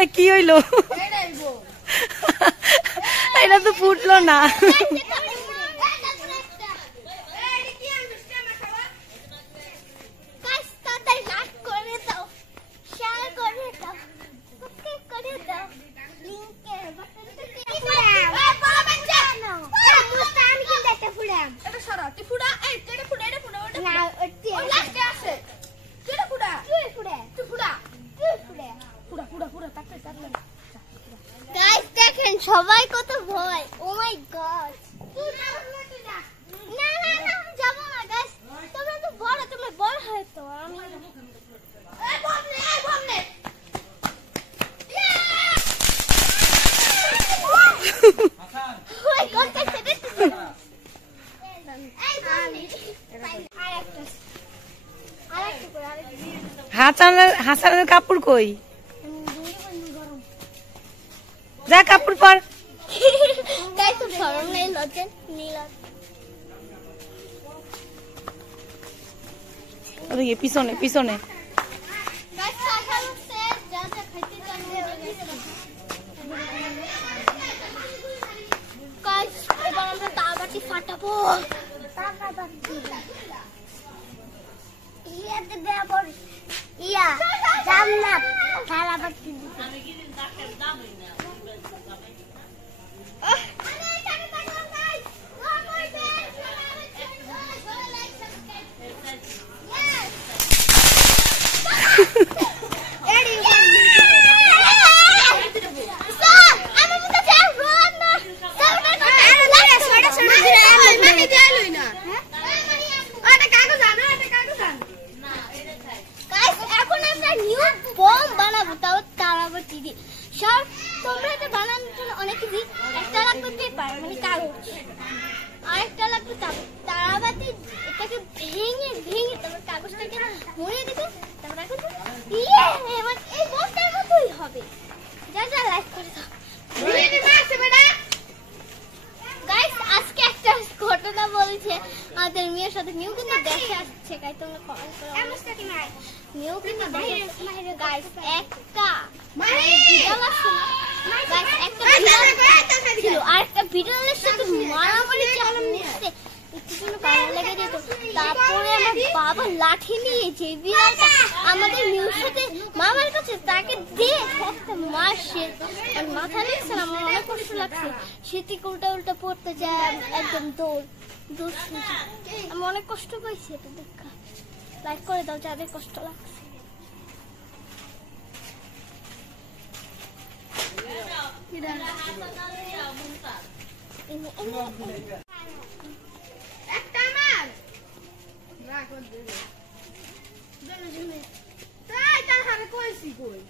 এটা কি হইলো? এটা তো ফুটলো না। সবাই কত ভয়। ও মাই গড, না না না আমি যাব না গাইস, তোমরা তো বড়, তোমরা বড় হয় তো আমি এই বমনে হাসান ওই করতে সেটা এই বমনে হাসানের কাপড় কই? যা কাপড় পর। তাই তো শরম নেই, লজ্জা নীলা ওদিকে পিছনে পিছনে। এবার আমরা তাওয়াটি ফাটাবো। ইয়া জান্নাত তাওয়াটি আরেকটা লাগবে তারাবাতি, এটাকে ভেঙে ভেঙে তারপর কাগজটাকে মুড়িয়ে দিবে, তারপর এখন এই বলটার মতোই হবে। যা যা লাইক করে দাও। গাইস আজকে একটা ঘটনা বলছে আমাদের মেয়ের সাথে, মেয়েও কিন্তু দেখে আসছে, গাইস তোমরা কমেন্ট করো মেয়েও কিন্তু দেখে গাইস একটা ছিল আর একটা বিড়ালের সাথে মারামারি চালাচ্ছে, লেগে যেত। তারপরে আমার বাবা লাঠি নিয়ে যে বিড়ালটা আমাদের মেয়ের সাথে মামার কাছে, তাকে দিয়ে একটা মারছে আর মাথা নিচ্ছে, আমার অনেক কষ্ট লাগছে। সেটি উল্টা উল্টা পড়তে যায়, একদম দৌড় আমি অনেক কষ্ট পাইছি এটা দেখা। লাইক করে দাও যাদের কষ্ট লাগছে। একটা মার রাখো দেবে জন্য জন্য তাই তার হারে কইছি কই